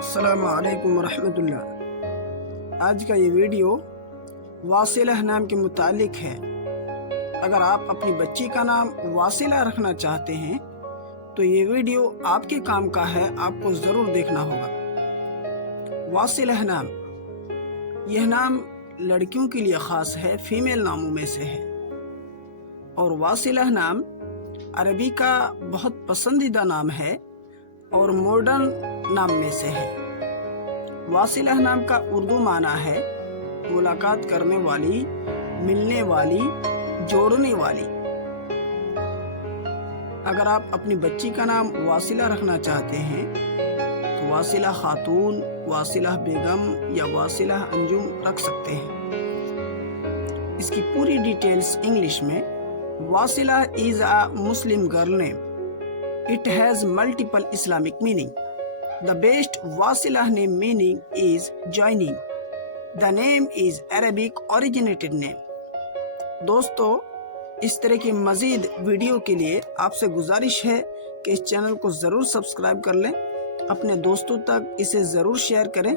अस्सलाम वालेकुम वरहमतुल्लाह। आज का ये वीडियो वासिला नाम के मुतालिक है। अगर आप अपनी बच्ची का नाम वासिला रखना चाहते हैं तो ये वीडियो आपके काम का है, आपको ज़रूर देखना होगा। वासिला नाम, यह नाम लड़कियों के लिए ख़ास है, फीमेल नामों में से है। और वासिला नाम अरबी का बहुत पसंदीदा नाम है और मॉडर्न नाम में से है। वासिला नाम का उर्दू माना है मुलाकात करने वाली, मिलने वाली, जोड़ने वाली। अगर आप अपनी बच्ची का नाम वासिला रखना चाहते हैं तो वासिला खातून, वासिला बेगम या वासिला अंजुम रख सकते हैं। इसकी पूरी डिटेल्स इंग्लिश में। Wasila is a Muslim girl name. It has multiple Islamic meaning. The best Wasila name meaning is joining. The name is Arabic originated name. दोस्तों, इस तरह के मज़ीद वीडियो के लिए आपसे गुजारिश है कि इस चैनल को ज़रूर सब्सक्राइब कर लें, अपने दोस्तों तक इसे ज़रूर शेयर करें